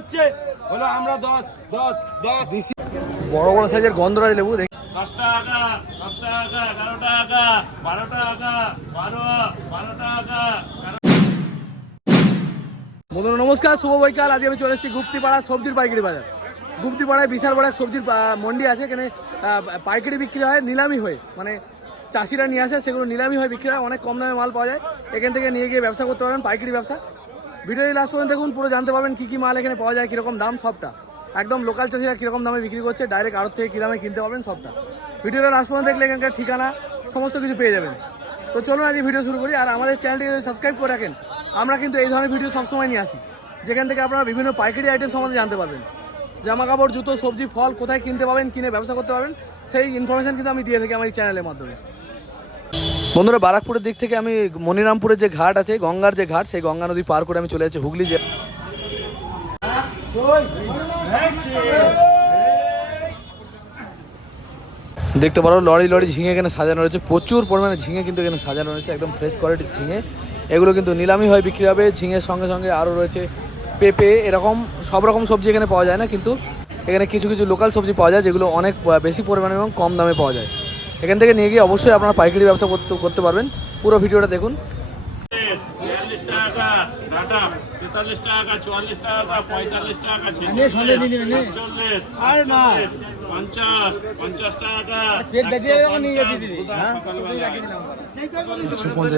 হচ্ছে। হলো আমরা দশ দশ দশ। বড় বড় সাইজের গন্ধরাজ লেবু দেখি। দশ টাকা দশ টাকা এগারো টাকা বারো টাকা বারো বারো টাকা। বন্ধুরা নমস্কার শুভ বৈকাল। আজকে আমি চলে এসেছি গুপ্তিপাড়া সবজির পাইকারি বাজার। গুপ্তিপাড়ায় বিশাল বড় এক সবজির আহ, মন্ডি আছে এখানে আহ, পাইকারি বিক্রি হয় নিলামি হয়ে। মানে চাষিরা নিয়ে আসে সেগুলো নিলামি হয়ে বিক্রি হয়। অনেক কম দামে মাল পাওয়া যায়। এখান থেকে নিয়ে গিয়ে ব্যবসা করতে পারবেন পাইকারি ব্যবসা। ভিডিও লাস্ট পর্যন্ত দেখুন, পুরো জানতে পারবেন কী কী মাল এখানে পাওয়া যায়, কীরকম দাম সবটা। একদম লোকাল চাষিরা কীরকম দামে বিক্রি করছে ডাইরেক্ট আড়ত থেকে কী দামে কিনতে পারবেন সবটা। ভিডিওটা লাস্ট পর্যন্ত দেখলে এখানকার ঠিকানা, সমস্ত কিছু পেয়ে যাবেন। তো চলুন আজকে ভিডিও শুরু করি, আর আমাদের চ্যানেলটিকে যদি সাবস্ক্রাইব করে রাখেন, আমরা কিন্তু এই ধরনের ভিডিও সবসময় নিয়ে আসি। যেখান থেকে আপনারা বিভিন্ন পাইকারি আইটেম সম্বন্ধে জানতে পারবেন। জামা কাপড় জুতো, সবজি, ফল কোথায় কিনতে পাবেন, কিনে ব্যবসা করতে পারবেন, সেই ইনফরমেশন কিন্তু আমি দিয়ে থাকি আমার এই চ্যানেলের মাধ্যমে। বন্ধুরা, বারাকপুরের দিক থেকে আমি মনিরামপুরের যে ঘাট আছে, গঙ্গার যে ঘাট, সেই গঙ্গা নদী পার করে আমি চলে যাচ্ছি হুগলি যে দেখতে পারো, লরি লরি ঝিঙে এখানে সাজানো রয়েছে। প্রচুর পরিমাণে ঝিঙে কিন্তু এখানে সাজানো রয়েছে, একদম ফ্রেশ কোয়ালিটির ঝিঙে। এগুলো কিন্তু নিলামি হয়, বিক্রি হবে। ঝিঙের সঙ্গে সঙ্গে আরও রয়েছে পেঁপে, এরকম সব রকম সবজি এখানে পাওয়া যায় না, কিন্তু এখানে কিছু কিছু লোকাল সবজি পাওয়া যায়, যেগুলো অনেক বেশি পরিমাণে এবং কম দামে পাওয়া যায়। এখান থেকে নিয়ে গিয়ে অবশ্যই আপনারা পাইকারি ব্যবসা করতে পারবেন। পুরো ভিডিওটা দেখুন।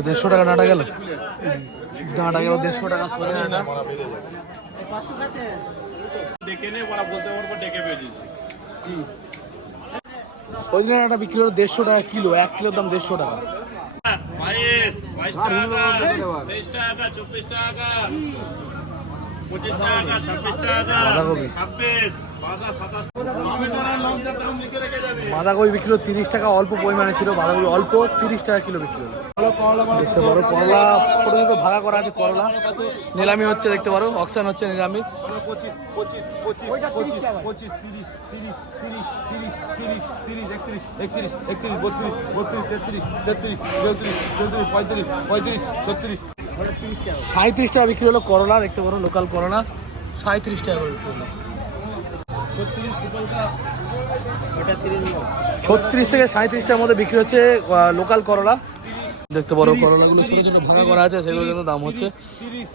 দেড়শো টাকা নাটা গেল। নাটা গেল দেড়শো টাকা ডেকে নিয়ে বলতে পারব ডেকে পেয়েছি ওই জন্য একটা বিক্রি হলো দেড়শো টাকা কিলো এক কিলোর দাম দেড়শো টাকা। পঁচিশ টাকা ছাব্বিশ টাকা বাঁধাকপি বিক্রি তিরিশ টাকা, অল্প পরিমাণে ছিল বাঁধাকপি, অল্প তিরিশ টাকা কিলো বিক্রি দেখতে পারো, করলা, ছোটো ছোটো ভাড়া করা আছে করলা। নিলামি হচ্ছে, দেখতে পারো অক্সিজেন হচ্ছে নিলামি। সাঁত্রিশ টাকা বিক্রি হলো করলা, দেখতে পারো লোকাল করলা। সাঁত্রিশ টাকা বিক্রি হলো। ছত্রিশ থেকে সাঁত্রিশটার মধ্যে বিক্রি হচ্ছে লোকাল করলা। দেখতে পারো, করলাগুলো ছোট ছোট ভাঙা করা আছে সেগুলো কিন্তু দাম হচ্ছে। তিরিশ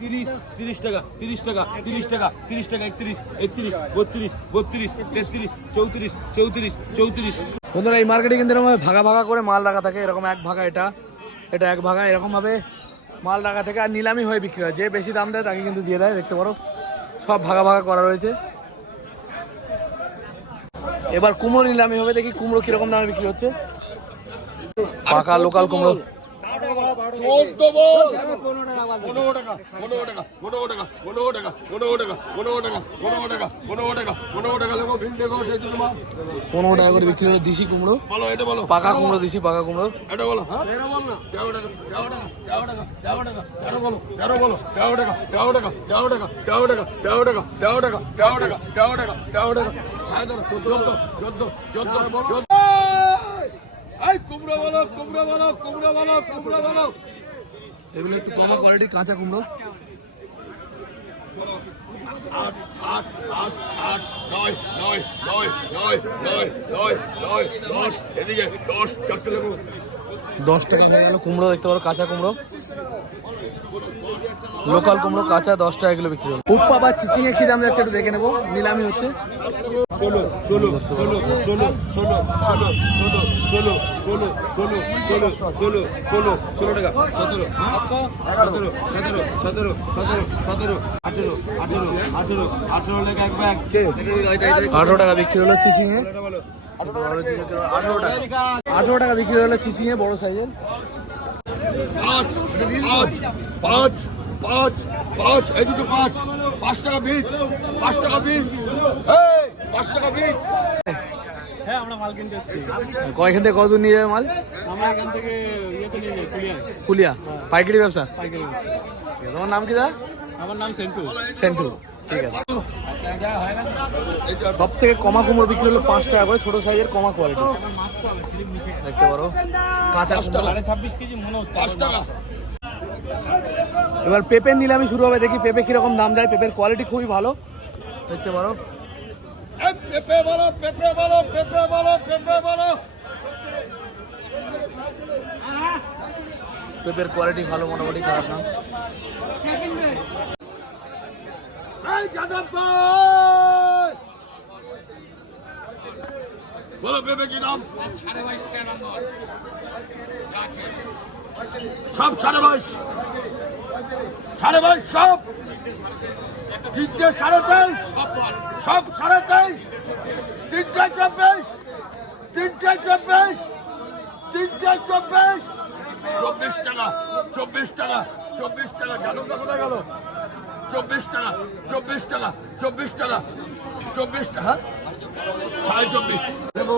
তিরিশ তিরিশ টাকা তিরিশ টাকা তিরিশ টাকা তিরিশ টাকা একত্রিশ একত্রিশ বত্রিশ বত্রিশ তেত্রিশ চৌত্রিশ চৌত্রিশ চৌত্রিশ এই মার্কেটে কিন্তু এরকম ভাগা ভাগা করে মাল রাখা থাকে, এরকম এক ভাগা এটা। এটা এক ভাগা এরকম ভাবে মাল রাখা থাকে, আর নিলামি হয়ে বিক্রি হয়। যে বেশি দাম দেয়, তাকে কিন্তু দিয়ে দেয়, দেখতে পারো। সব ভাগা ভাগা করা রয়েছে। এবার কুমড়ো নিলামি হবে দেখি কুমড়ো কীরকম দামে বিক্রি হচ্ছে। পাকা লোকাল কুমড়ো। পনেরো টাকা করে বিক্রি হলো দিশি কুমড়ো এটা বলো পাকা কুমড়ো দিশি পাকা কুমড়ো এটা বলো হ্যাঁ তেরো টাকা তেরো টাকা তেরো টাকা তেরো বলো তেরো বলো তেরো টাকা তেরো টাকা তেরো টাকা তেরো টাকা তেরো টাকা তেরো টাকা তেরো টাকা তেরো টাকা তেরো টাকা সাড়ে তেরো চোদ্দ চোদ্দ চোদ্দ চোদ্দ এই কুমড়ো কুমড়ো এগুলো একটু কমা কোয়ালিটি কাঁচা কুমড়ো। দশ টাকা হয়ে গেল কুমড়ো দেখতে পারো কাঁচা কুমড়ো। লোকাল কুমড়ো কাঁচা দশ টাকা কিলো বিক্রি হলো উপা বা চিচিঙে কি দাম যাচ্ছে একটু দেখে নেব নিলামি হচ্ছে ষোলো ষোলো ষোলো ষোলো ষোলো ষোলো ষোলো ষোলো ষোলো ষোলো ষোলো ষোলো ষোলো ষোলো টাকা সতেরো সতেরো সতেরো সতেরো সতেরো সতেরো আঠেরো আঠেরো আঠেরো আঠেরো লেখা এক ব্যাগ আঠারো টাকা বিক্রি হলো চিচিঙে বলো আঠারো টাকা আঠারো টাকা বিক্রি হলো চিচিঙে বড় সাইজের পাঁচ পাঁচ পাঁচ পাঁচ পাঁচ এই দুটো পাঁচ। পাঁচ টাকা বিট পাঁচ টাকা এই পাঁচ টাকা বিট। হ্যাঁ আমরা মাল কিনতে এসেছি। কয়খান থেকে কত দূর নিয়ে যাবে মাল? আমরা এখান থেকে ইয়েতে নিয়ে যাই কুলিয়া। পাইকারি ব্যবসা? তোমার নাম কি দা আমার নাম সেন্টু। সেন্টু। ঠিক আছে। সব থেকে কমা কুমড়ো বিক্রি হলো পাঁচ টাকা করে ছোট সাইজের কমা কোয়ালিটি দেখতে পারো। কাঁচা কুমড়ো। পাঁচ টাকা। এবার পেঁপের নিলামি শুরু হবে দেখি পেঁপে কীরকম দাম দেয়। পেঁপের কোয়ালিটি খুবই ভালো। দেখতে পারো। পেঁপে পেঁপের কোয়ালিটি ভালো মোটামুটি খারাপ না। বলো পেঁপে কি দাম সব সাড়ে বাইশ। সাড়ে বাইশ সব। তিনটে সাড়ে তেইশ। সব সাড়ে তেইশ। তিনটে চব্বিশ। তিনটে চব্বিশ। তিনটে চব্বিশ। চব্বিশ টাকা চব্বিশ টাকা চব্বিশ টাকা। জানো কোথায় গেল? চব্বিশ টাকা চব্বিশ টাকা চব্বিশ টাকা চব্বিশ টাকা সাড়ে চব্বিশ দেবো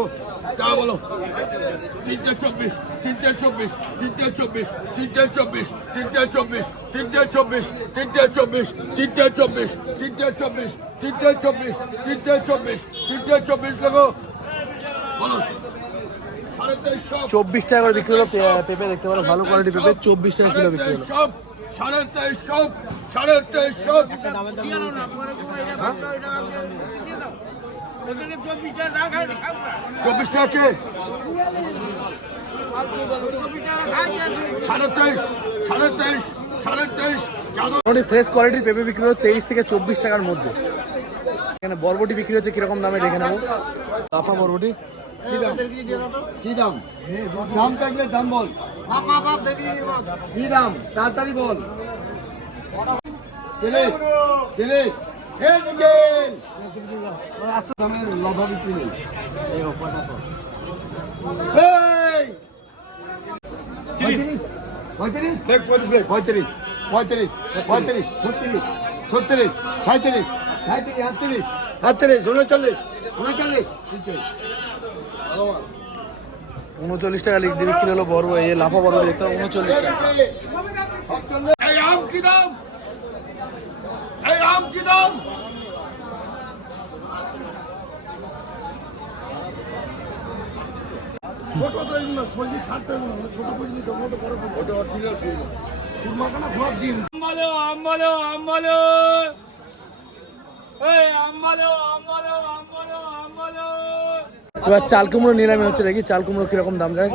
তা বলো তিনটে চব্বিশ তিনটে চব্বিশ তিনটে চব্বিশ তিনটে চব্বিশ তিনটে চব্বিশ তিনটে চব্বিশ তিনটে চব্বিশ তিনটে চব্বিশ তিনটে চব্বিশ তিনটে চব্বিশ তিনটে চব্বিশ তিনটে চব্বিশ দেবো বলো চব্বিশ টাকা করে বিক্রি হলো পেঁপে দেখতে পারো ভালো কোয়ালিটি পেঁপে চব্বিশ টাকা কিলো বিক্রি হলো সাড়ে সাড়ে চব্বিশ টাকা কে? ফ্রেশ কোয়ালিটির পেঁপে বিক্রি হচ্ছে তেইশ থেকে চব্বিশ টাকার মধ্যে। এখানে বরবটি বিক্রি হচ্ছে কীরকম দামে দেখে নেব। আপা বরবটি? কি দাম? দাম? থাকলে দাম বল। কি দাম? তাড়াতাড়ি বল। একশো দামের লভা বিক্রি নেই? এই পঁয়ত্রিশ? পঁয়ত্রিশ? পঁয়ত্রিশ ছত্রিশ ছত্রিশ সাঁত্রিশ সাঁত্রিশ আটত্রিশ আটত্রিশ উনচল্লিশ উনচল্লিশ। উনচল্লিশ টাকা লিখ দিয়ে বিক্রি হলো বড় এই লাফা বড় দেখতে উনচল্লিশ টাকা। এই আম কি দাম? এই আম কি দাম? আম্বালো আম্বালো আম্বালো এই আম্বালো আম্বালো আম্বালো আম্বালো এবার চাল কুমড়ো নিলামে হচ্ছে দেখি, চাল কুমড়ো কীরকম দাম যায়?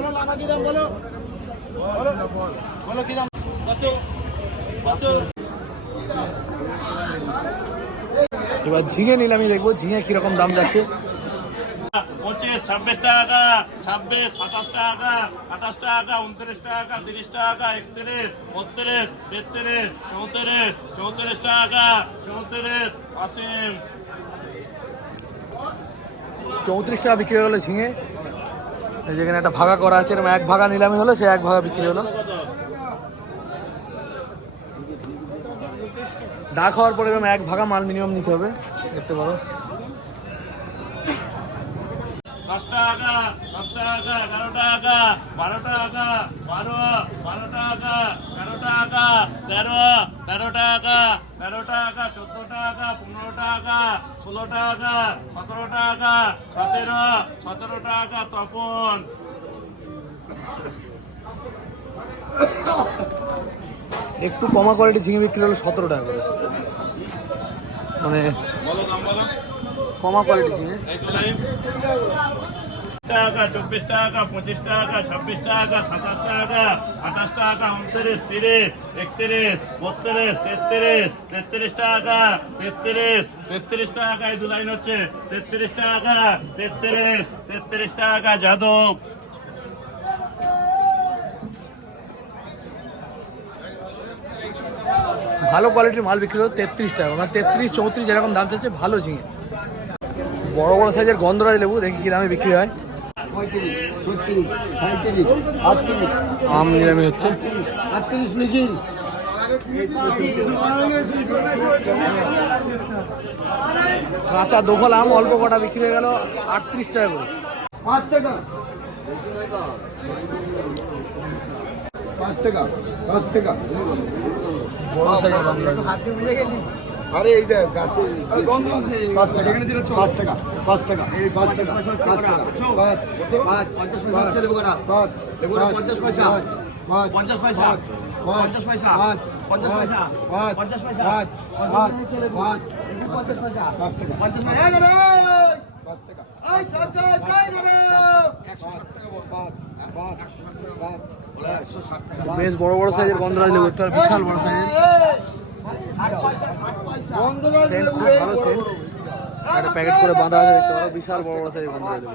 এবার ঝিঙে নিলামি দেখব, ঝিঙে কীরকম দাম যাচ্ছে? পঁচিশ, ছাব্বিশ টাকা, ছাব্বিশ, সাতাশ টাকা, আঠাশ টাকা, উনত্রিশ টাকা, তিরিশ টাকা, একত্রিশ, বত্রিশ, তেত্রিশ, চৌত্রিশ চৌত্রিশ টাকা, চৌত্রিশ অসীম চৌত্রিশ টাকা বিক্রি হলো ঝিঙে। যেখানে একটা ভাগা করা আছে, এরকম এক ভাগা নিলামি হলো সে এক ভাগা বিক্রি হলো। ডাক হওয়ার পরে এরকম এক ভাগা মাল মিনিমাম নিতে হবে, দেখতে পারো। দশ টাকা দশ টাকা এগারো টাকা বারো টাকা বারো বারো টাকা তেরো টাকা তেরো তেরো টাকা তেরো টাকা চোদ্দ টাকা পনেরো টাকা ষোলো টাকা সতেরো টাকা সতেরো সতেরো টাকা তপন। একটু কমা কোয়ালিটি ঝিঙে বিক্রি হলো সতেরো টাকা করে। মানে কমা কোয়ালিটি ঝিঙে টাকা চব্বিশ টাকা পঁচিশ টাকা ছাব্বিশ টাকা সাতাশ টাকা আঠাশ টাকা উনত্রিশ তিরিশ একত্রিশ বত্রিশ তেত্রিশ তেত্রিশ টাকা তেত্রিশ তেত্রিশ টাকা এই দু লাইন হচ্ছে তেত্রিশ টাকা তেত্রিশ তেত্রিশ টাকা যাদব। ভালো কোয়ালিটির মাল বিক্রি হলো তেত্রিশ টাকা। মানে তেত্রিশ চৌত্রিশ এরকম দাম চাচ্ছে ভালো ঝিঙে। বড় বড় সাইজের গন্ধরাজ লেবু দেখি কি দামে বিক্রি হয়। আম নিলামি হচ্ছে। কাঁচা দোফল আম অল্প কটা বিক্রি হয়ে গেল আটত্রিশ টাকা করে। পাঁচ টাকা। পাঁচ টাকা পাঁচ টাকা। বড় সাইজের গন্ধরাজ আরে এই দেখ গাছে পাঁচ টাকা। পাঁচ টাকা পাঁচ টাকা। পাঁচ টাকা পাঁচ টাকা। পাঁচ পাঁচ পঞ্চাশ পয়সা হচ্ছে পাঁচ পঞ্চাশ পয়সা। পাঁচ পঞ্চাশ পয়সা। পঞ্চাশ পয়সা। পাঁচ পঞ্চাশ পয়সা। পঞ্চাশ পয়সা। পাঁচ পাঁচ পাঁচ পঞ্চাশ পয়সা। পাঁচ টাকা। পঞ্চাশ পয়সা। পাঁচ টাকা। পাঁচ পাঁচ একশো ষাট টাকা বেশ বড় বড় সাইজের গন্ধরাজ লেবু বিশাল বড় সাইজের। একটা প্যাকেট করে বাঁধা আছে দেখতে পারো বিশাল বড় বড় সাইজ বাঁধা আছে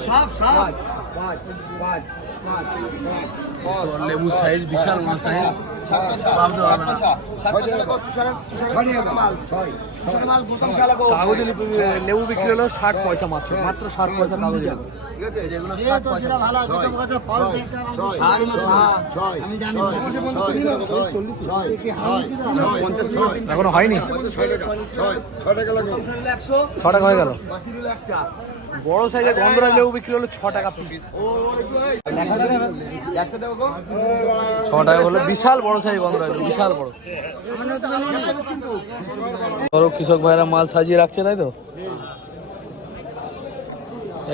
সব সব পাঁচ পাঁচ লেবুর সাইজ বিশাল বড় সাইজ লেবু বিক্রি হলো ষাট পয়সা মাত্র মাত্র ষাট পয়সা কাগজে লেবু যেগুলো ষাট পয়সা এখনও হয়নি ছ টাকা হয়ে গেল বড় সাইজের গন্ধরাজ লেবু বিক্রি হলো ছ টাকা পিস ছ টাকা হলো বিশাল বড় সাইজ গন্ধরাজ বিশাল বড়। ধরো কৃষক ভাইরা মাল সাজিয়ে রাখছে, তাই তো?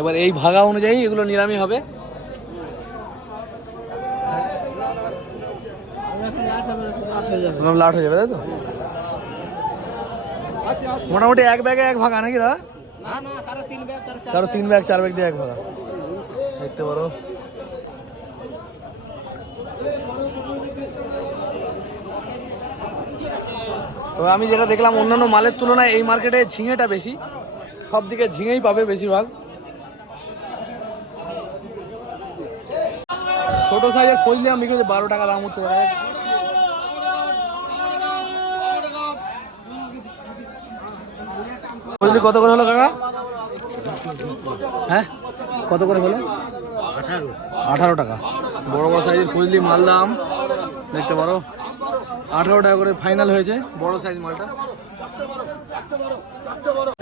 এবার এই ভাগা অনুযায়ী এগুলো নিরামি হবে। লাট হয়ে যাবে, তাই তো? মোটামুটি এক ব্যাগে এক ভাগা নাকি দাদা? কারও তিন ব্যাগ চার ব্যাগ। দিয়ে এক ভাগা দেখতে পারো। আমি যেটা দেখলাম অন্যান্য মালের তুলনায় এই মার্কেটে ঝিঙেটা বেশি। সব দিকে ঝিঙেই পাবে বেশিরভাগ। ছোট সাইজের ফজলি আমি বারো টাকা দাম উঠতে পারে কত করে হলো কাকা? হ্যাঁ? কত করে হলো? আঠারো টাকা। বড় বড় সাইজের ফজলি মাল দাম দেখতে পারো। আঠারো টাকা করে ফাইনাল হয়েছে বড় সাইজ মালটা।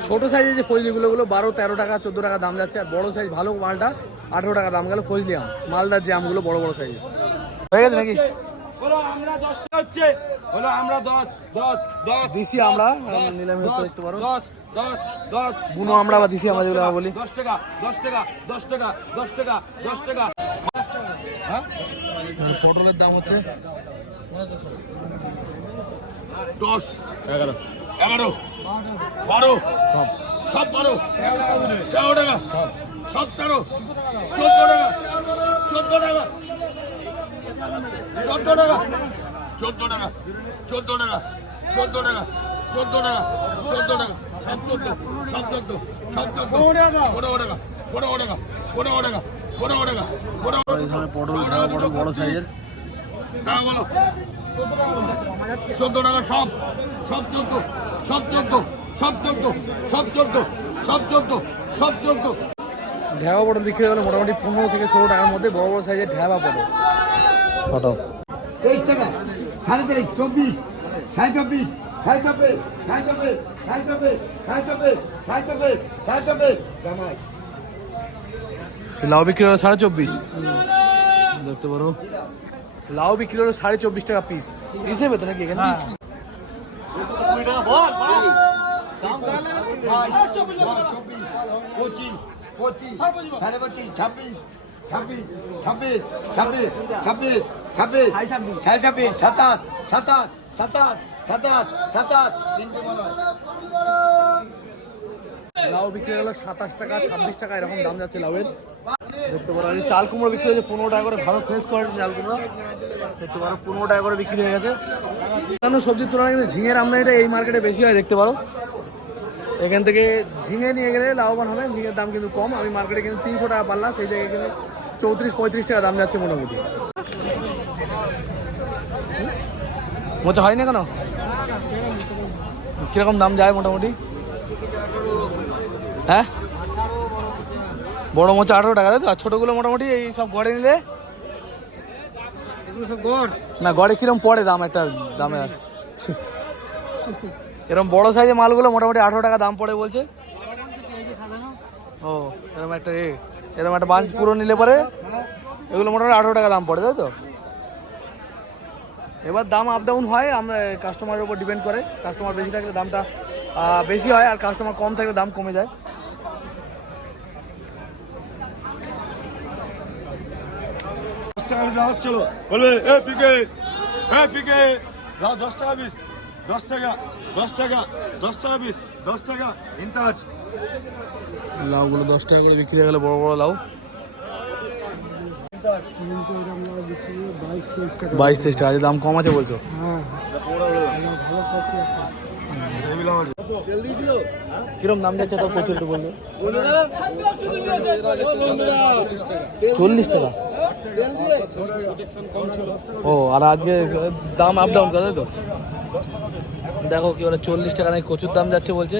ছোট সাইজের যে ফজলিগুলো গুলো বারো তেরো টাকা চোদ্দ টাকা দাম যাচ্ছে। আর বড় সাইজ ভালো মালটা আঠারো টাকা দাম গেল ফজলি আম। মালদার যে আমগুলো বড় বড় সাইজের হয়ে গেছে নাকি? বলো আমরা দশ হচ্ছে। বলো আমরা দশ দশ দশ দিছি আমরা নিলামি দেখতে পারো। দশ। বুনো আমরা বা দিছি আমরা যেগুলো বলি। দশ টাকা দশ টাকা দশ টাকা দশ টাকা দশ টাকা। আর পটলের দাম হচ্ছে? দশ এগারো এগারো বারো সব বারো তেরো টাকা সব তেরো চোদ্দ টাকা চোদ্দ টাকা চোদ্দ টাকা চোদ্দ টাকা চোদ্দ টাকা চোদ্দ টাকা চোদ্দ টাকা চোদ্দ টাকা চোদ্দ সব চোদ্দ সব চোদ্দ পনেরো টাকা পনেরো টাকা পনেরো টাকা পনেরো টাকা পনেরো এই ধরনের পটল বড় সাইজের। টাকা বলো। চোদ্দ টাকা সব সব চোদ্দ সব চোদ্দ সব চোদ্দ সব চোদ্দ সব চোদ্দ সব চোদ্দ। ঢেবা পটল বিক্রি হলো মোটামুটি পনেরো থেকে ষোলো টাকার মধ্যে বড় বড় সাইজের ঢেবা পটল। পটল তেইশ টাকা সাড়ে তেইশ চব্বিশ সাড়ে চব্বিশ সাড়ে চব্বিশ সাড়ে চব্বিশ। সাড়ে চব্বিশ সাড়ে চব্বিশ সাড়ে চব্বিশ সাড়ে চব্বিশ। জামাই। লাউ বিক্রি হলো সাড়ে চব্বিশ। দেখতে পারো। লাউ বিক্রি হলো সাড়ে চব্বিশ টাকা পিস হিসেবে তো নাকি এখানে? চব্বিশ পঁচিশ পঁচিশ সাড়ে পঁচিশ ছাব্বিশ ছাব্বিশ ছাব্বিশ ছাব্বিশ ছাব্বিশ ছাব্বিশ সাড়ে ছাব্বিশ সাতাশ সাতাশ সাতাশ সাতাশ সাতাশ লাউ বিক্রি হলো সাতাশ টাকা, ছাব্বিশ টাকা, এরকম দাম যাচ্ছে লাউয়ের। দেখতে পারো, এই চাল কুমড়ো বিক্রি হয়েছে পনেরো টাকা করে, ভালো ফ্রেশ কোয়ালিটির চাল কুমড়ো। দেখতে পারো, পনেরো টাকা করে বিক্রি হয়ে গেছে। অন্যান্য সবজির তুলনায় কিন্তু ঝিঙের আমদানিটা এই মার্কেটে বেশি হয়, দেখতে পারো। এখান থেকে ঝিঙে নিয়ে গেলে লাভবান হবে, ঝিঙের দাম কিন্তু কম। আমি মার্কেটে কিন্তু তিনশো টাকা পারলাম, সেই জায়গায় কিন্তু চৌত্রিশ, পঁয়ত্রিশ টাকা দাম যাচ্ছে মোটামুটি। মোচা হয় না কেন কীরকম দাম যায় মোটামুটি? হ্যাঁ? বড় মোচা আঠারো টাকা তাই তো? আর ছোটোগুলো মোটামুটি এই সব গড়ে নিলে? না গড়ে কিরম পড়ে দাম একটা দামে? এরকম বড় সাইজের মালগুলো মোটামুটি আঠারো টাকা দাম পড়ে বলছে। ও এরকম একটা এ এরকম একটা বাঁশ পুরো নিলে পরে? এগুলো মোটামুটি আঠারো টাকা দাম পড়ে তাই তো? এবার দাম আপ ডাউন হয় আমরা কাস্টমারের উপর ডিপেন্ড করে। কাস্টমার বেশি থাকলে দামটা বেশি হয় আর কাস্টমার কম থাকলে দাম কমে যায়। হচ্ছিল বলবে এ পিকে এ পিকে। দাও দশ টাকা বিশ দশ টাকা দশ টাকা দশ টাকা বিশ দশ টাকা ইন্তাজ লাউগুলো দশ টাকা করে বিক্রি হয়ে গেলে বড় বড় লাউ। বাইশ তেইশ টাকা। দাম কম আছে বলছো? কিরম দাম যাচ্ছে তো প্রচুর বলবে চল্লিশ টাকা। ও আর আজকে দাম আপ ডাউন করে তো? দেখো কি বলে চল্লিশ টাকা নাকি কচুর দাম যাচ্ছে বলছে।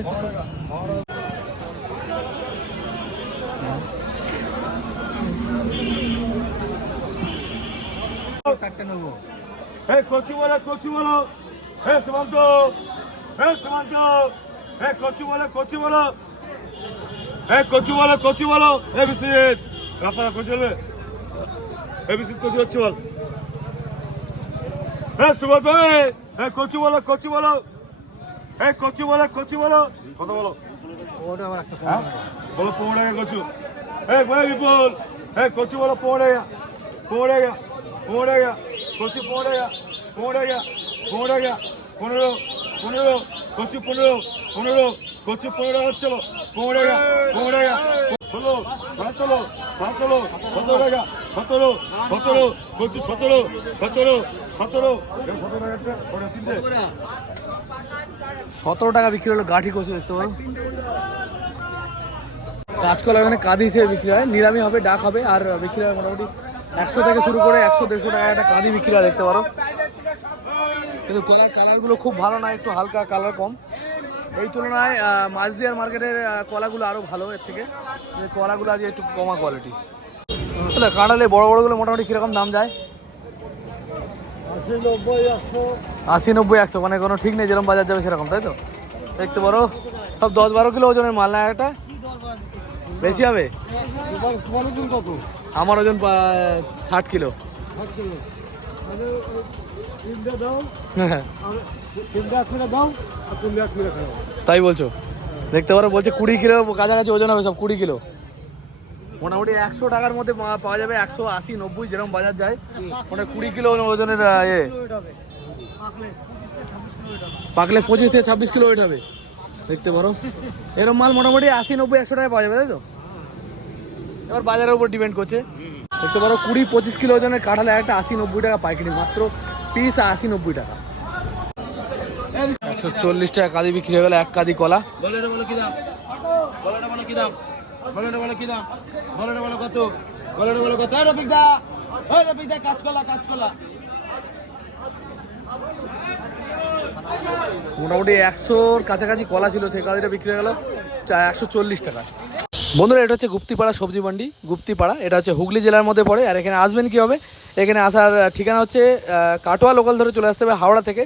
হে কচু বলে কচু বলো। হে সুমন্ত হে সুমন্ত। হে কচু বলে কচু বলো। হে কচু বলো কচু বলো। হে বিশ্বজিৎ আপনারা কচু বলবে? হে বিশ্বজিৎ কচু হচ্ছে বল। হে সুমন্ত হে হে কচু বলো কচু বলো। হে কচু বলো কচু বলো। কত বলো? হ্যাঁ? বলো টাকা কচু? হে বলে বিপুল। হে কচু বলো পনেরো টাকা পনেরো টাকা পনেরো টাকা কচু পনেরো টাকা পনেরো টাকা পনেরো পনেরো কচু পনেরো পনেরো কচু পনেরো হচ্ছিল পনেরো টাকা পনেরো টাকা ষোলো সাড়ে ষোলো সাড়ে ষোলো সতেরো টাকা সতেরো সতেরো কচু সতেরো সতেরো সতেরো সতেরো টাকা সতেরো টাকা বিক্রি হলো, গাঠি কচু দেখতে পারো। কাঁচকলা এখানে কাঁদি হিসেবে বিক্রি হয়, নিরামি হবে, ডাক হবে, আর বিক্রি হয় মোটামুটি একশো থেকে শুরু করে একশো দেড়শো টাকা একটা কাঁদি বিক্রি হয় দেখতে পারো। কিন্তু কলার কালারগুলো খুব ভালো না, একটু হালকা কালার কম। এই তুলনায় মাঝদিয়ার মার্কেটের কলাগুলো আরও ভালো এর থেকে। কলাগুলো আজ একটু কমা কোয়ালিটি কাঁড়ালে বড় বড়গুলো মোটামুটি কীরকম দাম যায়? আশি নব্বই, একশো। মানে কোনো ঠিক নেই, যেরকম বাজার যাবে সেরকম, তাই তো? দেখতে পারো। সব দশ বারো কিলো ওজনের মাল না একটা? বেশি হবে? আমার ওজন ষাট কিলো। হ্যাঁ, তাই বলছো? দেখতে পারো বলছে কুড়ি কিলো কাছাকাছি ওজন হবে সব কুড়ি কিলো। মোটামুটি একশো টাকার মধ্যে পাওয়া যাবে একশো আশি নব্বই যেরকম বাজার যায়। মানে কুড়ি কিলো ওজনের এ পাকলে পঁচিশ থেকে ছাব্বিশ কিলো ওয়েট হবে। দেখতে পারো। এরকম মাল মোটামুটি আশি নব্বই একশো টাকায় পাওয়া যাবে তাই তো? এবার বাজারের উপর ডিপেন্ড করছে। দেখতে পারো কুড়ি পঁচিশ কিলো ওজনের কাঁঠালে একটা আশি নব্বই টাকা পাইকারি মাত্র পিস আশি নব্বই টাকা। একশো চল্লিশ টাকা কাদি বিক্রি হয়ে গেল এক কাদি কলা। মোটামুটি একশোর কাছাকাছি কলা ছিল সেই কাদিটা বিক্রি হয়ে গেল একশো চল্লিশ টাকা। বন্ধুরা, এটা হচ্ছে গুপ্তিপাড়া সবজি মান্ডি, গুপ্তিপাড়া। এটা হচ্ছে হুগলি জেলার মধ্যে পড়ে। আর এখানে আসবেন কীভাবে এখানে আসার ঠিকানা হচ্ছে কাটোয়া লোকাল ধরে চলে আসতে হবে হাওড়া থেকে।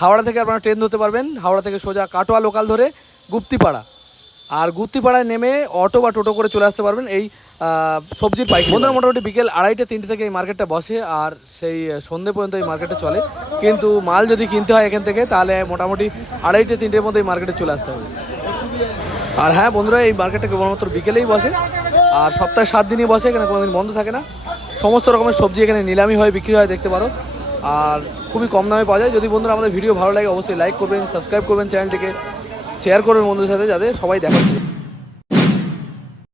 হাওড়া থেকে আপনারা ট্রেন ধরতে পারবেন। হাওড়া থেকে সোজা কাটোয়া লোকাল ধরে গুপ্তিপাড়া। আর গুপ্তিপাড়ায় নেমে অটো বা টোটো করে চলে আসতে পারবেন এই সবজির পাইকারি বন্ধুরা, মোটামুটি বিকেল আড়াইটে তিনটে থেকে এই মার্কেটটা বসে, আর সেই সন্ধে পর্যন্ত এই মার্কেটটা চলে। কিন্তু মাল যদি কিনতে হয় এখান থেকে, তাহলে মোটামুটি আড়াইটে তিনটের মধ্যে এই মার্কেটে চলে আসতে হবে। আর হ্যাঁ বন্ধুরা, এই মার্কেটটা কেবলমাত্র বিকেলেই বসে। আর সপ্তাহে সাত দিনই বসে, এখানে কোনো দিন বন্ধ থাকে না। সমস্ত রকমের সবজি এখানে নিলামি হয় বিক্রি হয়, দেখতে পারো। আর খুবই কম দামে পাওয়া যায়। যদি বন্ধুরা আমাদের ভিডিও ভালো লাগে, অবশ্যই লাইক করবেন সাবস্ক্রাইব করবেন চ্যানেলটিকে শেয়ার করবেন বন্ধুদের সাথে, যাতে সবাই দেখা।